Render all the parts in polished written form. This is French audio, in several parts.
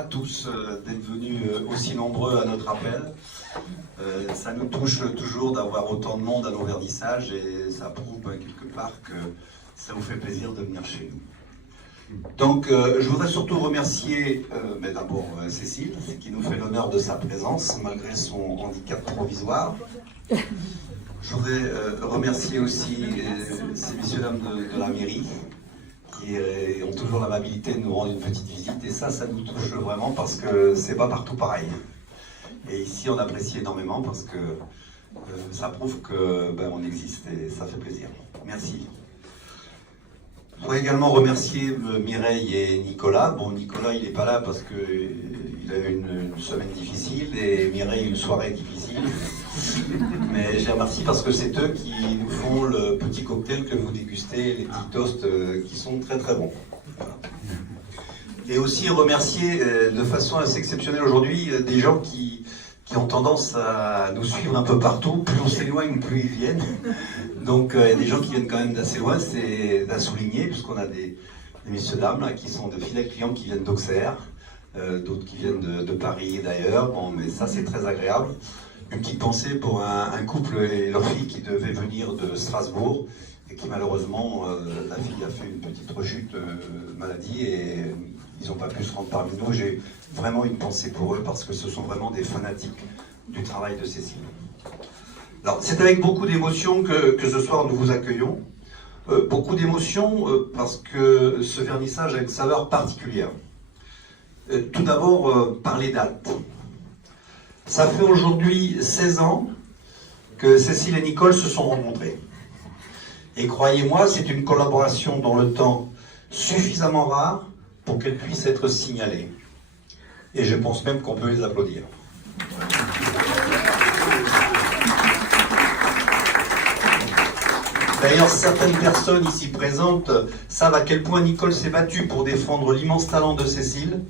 à tous d'être venus aussi nombreux à notre appel. Ça nous touche toujours d'avoir autant de monde à nos vernissages et ça prouve quelque part que ça vous fait plaisir de venir chez nous. Donc je voudrais surtout remercier d'abord Cécile qui nous fait l'honneur de sa présence malgré son handicap provisoire. Je voudrais remercier aussi ces messieurs dames de la mairie qui ont toujours l'amabilité de nous rendre une petite visite et ça nous touche vraiment parce que c'est pas partout pareil. Et ici on apprécie énormément parce que ça prouve que on existe et ça fait plaisir. Merci. Je voudrais également remercier Mireille et Nicolas. Bon, Nicolas il n'est pas là parce qu'il a eu une semaine difficile et Mireille une soirée difficile. Mais je les remercie parce que c'est eux qui nous font le petit cocktail que vous dégustez, les petits toasts qui sont très très bons. Voilà. Et aussi remercier de façon assez exceptionnelle aujourd'hui des gens qui ont tendance à nous suivre un peu partout. Plus on s'éloigne, plus ils viennent. Donc il y a des gens qui viennent quand même d'assez loin, c'est à souligner, puisqu'on a des messieurs dames là, qui sont de fidèles clients qui viennent d'Auxerre, d'autres qui viennent de Paris et d'ailleurs. Bon, mais ça c'est très agréable. Une petite pensée pour un couple et leur fille qui devaient venir de Strasbourg et qui malheureusement, la fille a fait une petite rechute maladie et ils n'ont pas pu se rendre parmi nous. J'ai vraiment une pensée pour eux parce que ce sont vraiment des fanatiques du travail de Cécile. Alors c'est avec beaucoup d'émotion que ce soir nous vous accueillons. Beaucoup d'émotion parce que ce vernissage a une saveur particulière. Tout d'abord par les dates. Ça fait aujourd'hui 16 ans que Cécile et Nicole se sont rencontrées. Et croyez-moi, c'est une collaboration dans le temps suffisamment rare pour qu'elle puisse être signalée. Et je pense même qu'on peut les applaudir. D'ailleurs, certaines personnes ici présentes savent à quel point Nicole s'est battue pour défendre l'immense talent de Cécile.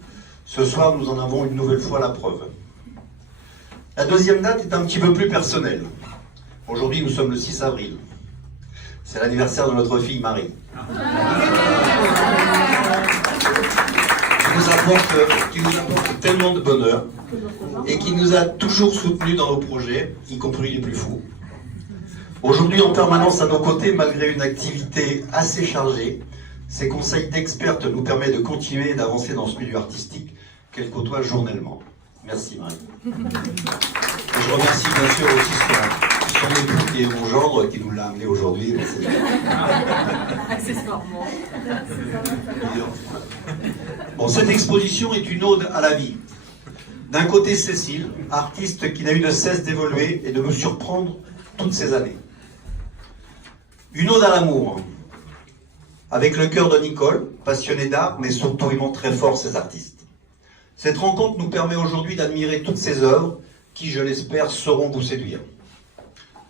Ce soir, nous en avons une nouvelle fois la preuve. La deuxième date est un petit peu plus personnelle. Aujourd'hui, nous sommes le 6 avril. C'est l'anniversaire de notre fille Marie. Qui nous apporte tellement de bonheur et qui nous a toujours soutenus dans nos projets, y compris les plus fous. Aujourd'hui, en permanence à nos côtés, malgré une activité assez chargée, ses conseils d'experte nous permettent de continuer et d'avancer dans ce milieu artistique qu'elle côtoie journellement. Merci Marie. Et je remercie bien sûr aussi son époux qui est mon gendre qui nous l'a amené aujourd'hui. Accessoirement. Bon, cette exposition est une ode à la vie. D'un côté Cécile, artiste qui n'a eu de cesse d'évoluer et de me surprendre toutes ces années. Une ode à l'amour, avec le cœur de Nicole, passionnée d'art, mais surtout aimant très fort ses artistes. Cette rencontre nous permet aujourd'hui d'admirer toutes ces œuvres qui, je l'espère, sauront vous séduire.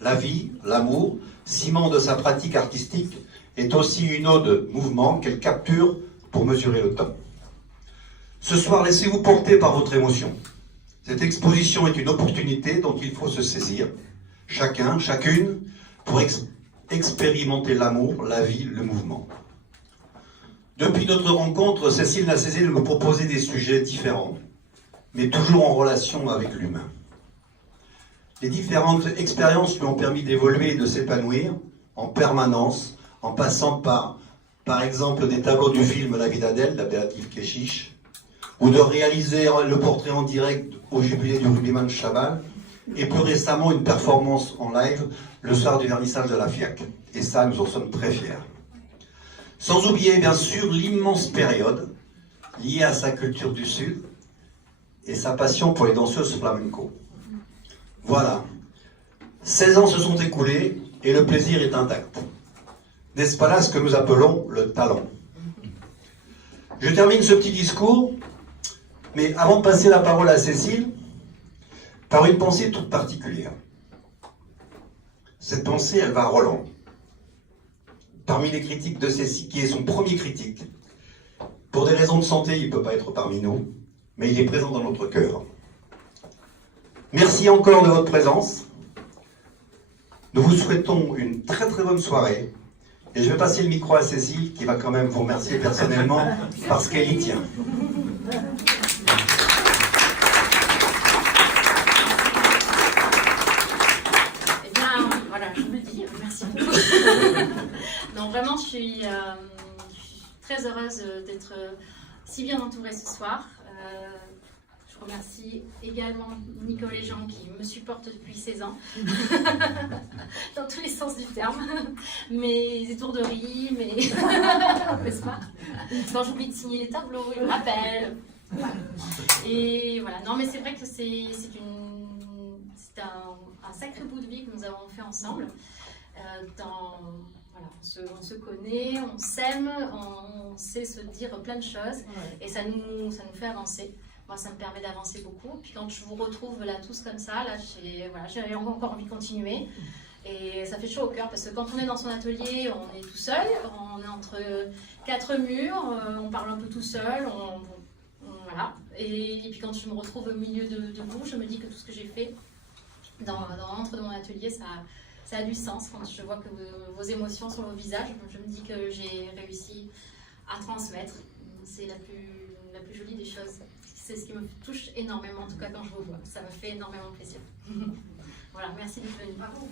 La vie, l'amour, ciment de sa pratique artistique, est aussi une ode mouvement qu'elle capture pour mesurer le temps. Ce soir, laissez-vous porter par votre émotion. Cette exposition est une opportunité dont il faut se saisir, chacun, chacune, pour expérimenter l'amour, la vie, le mouvement. Depuis notre rencontre, Cécile n'a cessé de me proposer des sujets différents, mais toujours en relation avec l'humain. Les différentes expériences lui ont permis d'évoluer et de s'épanouir en permanence, en passant par exemple, des tableaux du film La vie d'Adèle, d'Abdelatif Kechiche, ou de réaliser le portrait en direct au jubilé du rugbyman Chabal, et plus récemment une performance en live le soir du vernissage de la FIAC. Et ça, nous en sommes très fiers. Sans oublier bien sûr l'immense période liée à sa culture du Sud et sa passion pour les danseuses flamenco. Voilà, 16 ans se sont écoulés et le plaisir est intact. N'est-ce pas là ce que nous appelons le talent? Je termine ce petit discours, mais avant de passer la parole à Cécile, par une pensée toute particulière. Cette pensée, elle va à Roland. Parmi les critiques de Cécile, qui est son premier critique. Pour des raisons de santé, il ne peut pas être parmi nous, mais il est présent dans notre cœur. Merci encore de votre présence. Nous vous souhaitons une très très bonne soirée. Et je vais passer le micro à Cécile, qui va quand même vous remercier personnellement, parce qu'elle y tient. vraiment, je suis très heureuse d'être si bien entourée ce soir. Je remercie également Nicole et Jean qui me supportent depuis 16 ans, dans tous les sens du terme. Mes étourderies, n'est-ce pas? Quand j'oublie de signer les tableaux, ils me rappellent. Voilà. Et voilà, non mais c'est vrai que c'est un sacré bout de vie que nous avons fait ensemble. Voilà, on se connaît, on s'aime, on sait se dire plein de choses et ça nous fait avancer. Moi, ça me permet d'avancer beaucoup. Puis quand je vous retrouve là tous comme ça, là, j'ai encore envie de continuer. Et ça fait chaud au cœur parce que quand on est dans son atelier, on est tout seul, on est entre 4 murs, on parle un peu tout seul, voilà. Et puis quand je me retrouve au milieu de vous, je me dis que tout ce que j'ai fait dans l'entre de mon atelier, ça a du sens. Quand je vois que vos émotions sur vos visages, je me dis que j'ai réussi à transmettre. C'est la plus jolie des choses. C'est ce qui me touche énormément, en tout cas quand je vous vois. Ça me fait énormément plaisir. Voilà, merci d'être venu. Bravo.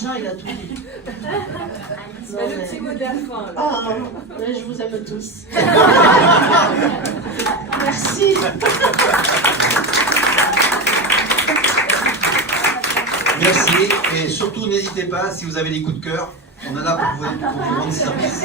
Jean, il a tout dit. Le petit mot de la fin. Ah, je vous aime tous. Merci. Merci, et surtout n'hésitez pas, si vous avez des coups de cœur, on est là pour vous rendre service.